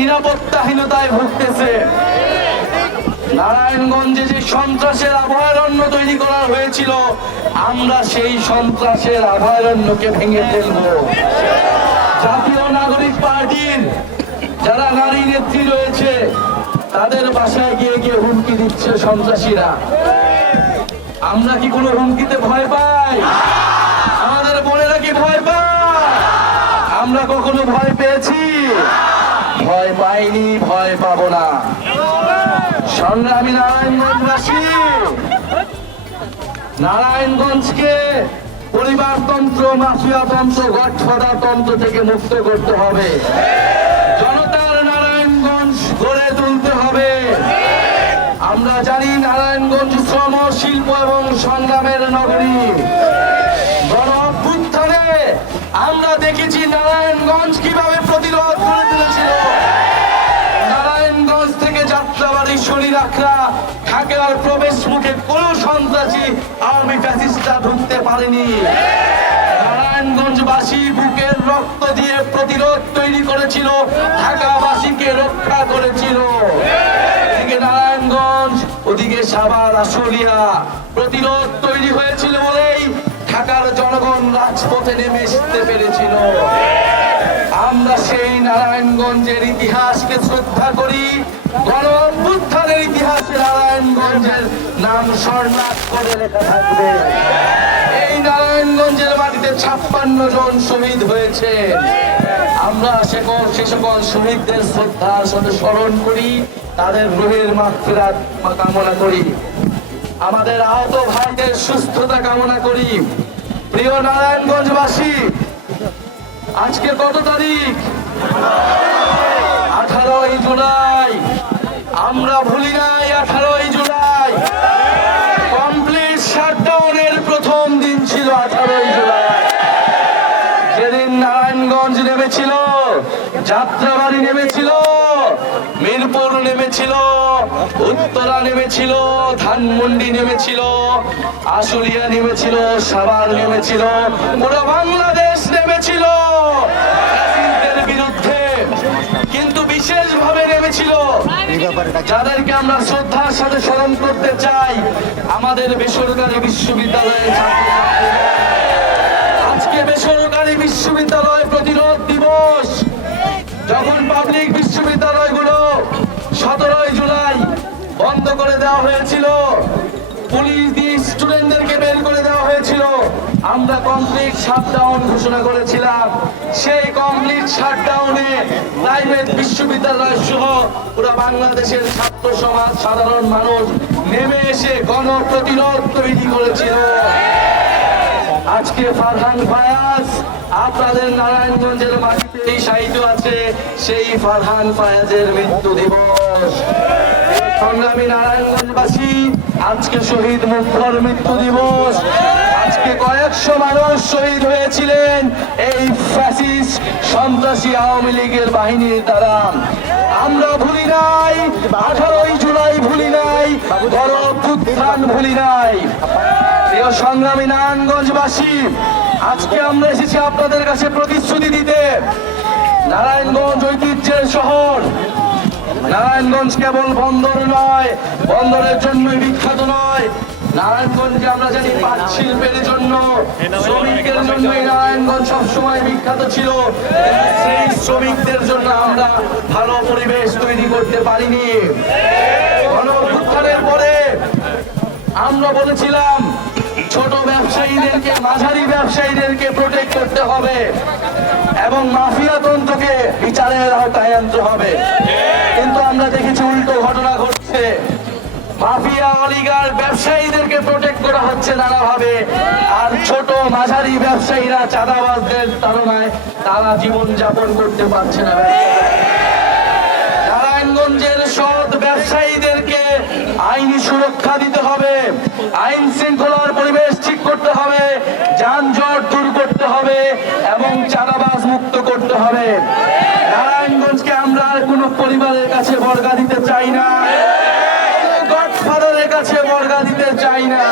নিরাপত্তাহীনতায় ভুগতেছে। নারায়ণগঞ্জে যে সন্ত্রাসের অভয়ারণ্য তৈরি করা হয়েছিল, আমরা সেই সন্ত্রাসের অভয়ারণ্যকে ভেঙে ফেলব। জাতীয় নাগরিক পার্টির যারা নারী নেত্রী রয়েছে, তাদের বাসায় গিয়ে গিয়ে হুমকি দিচ্ছে সন্ত্রাসীরা। আমরা কি কোনো হুমকিতে ভয় পাই? আমাদের বোনেরা কি ভয় পায়? আমরা কখনো ভয় পেয়েছি? ভয় পাইনি, ভয় পাবো না। সংগ্রামী নারায়ণগঞ্জবাসী, নারায়ণগঞ্জকে পরিবারতন্ত্র, মাফিয়াতন্ত্র, গডফাদার তন্ত্র থেকে মুক্ত করতে হবে। জনতার নারায়ণগঞ্জ গড়ে তুলতে হবে। আমরা জানি নারায়ণগঞ্জ শ্রম, শিল্প এবং সংগ্রামের নগরী। গণ অভ্যুত্থানে আমরা দেখেছি নারায়ণগঞ্জ কিভাবে প্রতিরোধ করে তুলেছিল। নারায়ণগঞ্জ থেকে যাত্রাবাড়ি শরীরাখড়া ঢাকার প্রবেশ মুখে কোন সন্ত্রাসী আওয়ামী ফ্যাসিস্টরা ঢুকতে পারেনি। নারায়ণগঞ্জবাসী বুকের রক্ত দিয়ে প্রতিরোধ তৈরি করেছিল, ঢাকাবাসীকে রক্ষা করেছিল। এদিকে নারায়ণগঞ্জ, ওদিকে সাভার, আশুলিয়া প্রতিরোধ তৈরি হয়েছিল বলেই ঢাকার জনগণ রাজপথে নেমে আসতে পেরেছিল। আমরা সেই নারায়ণগঞ্জের ইতিহাসকে শ্রদ্ধা করি। গণ অভ্যুত্থানের ইতিহাসে নারায়ণগঞ্জের নাম স্বর্ণাক্ষরে লেখা থাকবে। এই নারায়ণগঞ্জের মাটিতে 56 জন শহীদ হয়েছে। আমরা সে সকল শহীদদের শ্রদ্ধার সাথে স্মরণ করি, তাদের রুহের মাগফিরাত কামনা করি, আমাদের আহত ভাইদের সুস্থতা কামনা করি। প্রিয় নারায়ণগঞ্জবাসী, আজকে কত তারিখ? 18ই জুলাই। আমরা ভুলি নাই 18ই জুলাই। কমপ্লিট শাটডাউনের প্রথম দিন ছিল 18ই জুলাই। যেদিন নারায়ণগঞ্জ নেমেছিল, যাত্রাবাড়ি নেমেছিল, মিরপুর নেমেছিল, উত্তরা নেমেছিল, ধানমন্ডি নেমেছিল, আশুলিয়া নেমেছিল, সাভার নেমেছিল, পুরো বাংলাদেশ নেমেছিল বিরুদ্ধে। কিন্তু বিশেষভাবে নেমেছিল যাদেরকে আমরা শ্রদ্ধার সাথে স্মরণ করতে চাই, আমাদের বেসরকারি বিশ্ববিদ্যালয়ের আজকে বেসরকারি বিশ্ববিদ্যালয় প্রতিরোধ দিবস। যখন পাবলিক বিশ্ববিদ্যালয়গুলো 17ই জুলাই বন্ধ করে দেওয়া হয়েছিল, পুলিশ দিয়ে স্টুডেন্টদেরকে বের করে দেওয়া হয়েছিল, আমরা কমপ্লিট শাটডাউন ঘোষণা করেছিলাম। সেই কমপ্লিট শাটডাউনে প্রাইভেট বিশ্ববিদ্যালয় সহ পুরো বাংলাদেশের ছাত্র সমাজ, সাধারণ মানুষ নেমে এসে গণপ্রতিরোধ তৈরি করেছিল। আজকে ফারহান ফায়াজ আপনাদের নারায়ণগঞ্জের মাটিতেই শায়িত আছে, সেই ফারহান ফায়াজের মৃত্যু দিবস। সংগ্রামী নারায়ণগঞ্জবাসী, আজকে শহীদ মুগ্ধর মৃত্যু দিবস। আজকে কয়েকশো মানুষ শহীদ হয়েছিলেন এই ফ্যাসিস্ট সন্ত্রাসী আওয়ামী লীগের বাহিনীর দ্বারা। আমরা ভুলি নাই 18ই জুলাই, ভুলি নাই গণ অভ্যুত্থান, ভুলি নাই। প্রিয় সংগ্রামী নারায়ণগঞ্জবাসী, আজকে আমরা এসেছি আপনাদের কাছে প্রতিশ্রুতি দিতে। নারায়ণগঞ্জ ঐতিহ্যের শহর। নারায়ণগঞ্জ কেবল বন্দর নয়, বন্দরের জন্যই বিখ্যাত নয়। নারায়ণগঞ্জে আমরা জানি পাট শিল্পের জন্য, শ্রমিকদের জন্যই নারায়ণগঞ্জ সবসময় বিখ্যাত ছিল। সেই শ্রমিকদের জন্য আমরা ভালো পরিবেশ তৈরি করতে পারিনি। গণ অভ্যুত্থানের পরে আমরা বলেছিলাম ছোট ব্যবসায়ীদেরকে, মাঝারি ব্যবসায়ীদেরকে প্রোটেক্ট করতে হবে এবং মাফিয়া তন্ত্রকে বিচারের আওতায় আনতে হবে। কিন্তু আমরা দেখেছি উল্টো ঘটনা ঘটছে। মাফিয়া, অলিগার ব্যবসায়ীদেরকে প্রোটেক্ট করা হচ্ছে নানাভাবে, আর ছোট মাঝারি ব্যবসায়ীরা চাঁদাবাজদের তাড়নায় তারা জীবন যাপন করতে পারছে না। নারায়ণগঞ্জের সৎ ব্যবসায়ীদেরকে আইনি সুরক্ষা দিতে হবে, আইন শৃঙ্খলার পরিবেশ ঠিক করতে হবে, যানজট দূর করতে হবে এবং চাঁদাবাজ মুক্ত করতে হবে। নারায়ণগঞ্জকে আমরা কোনো পরিবারের কাছে বর্গা দিতে চাই না, গডফাদারের কাছে বর্গা দিতে চাই না।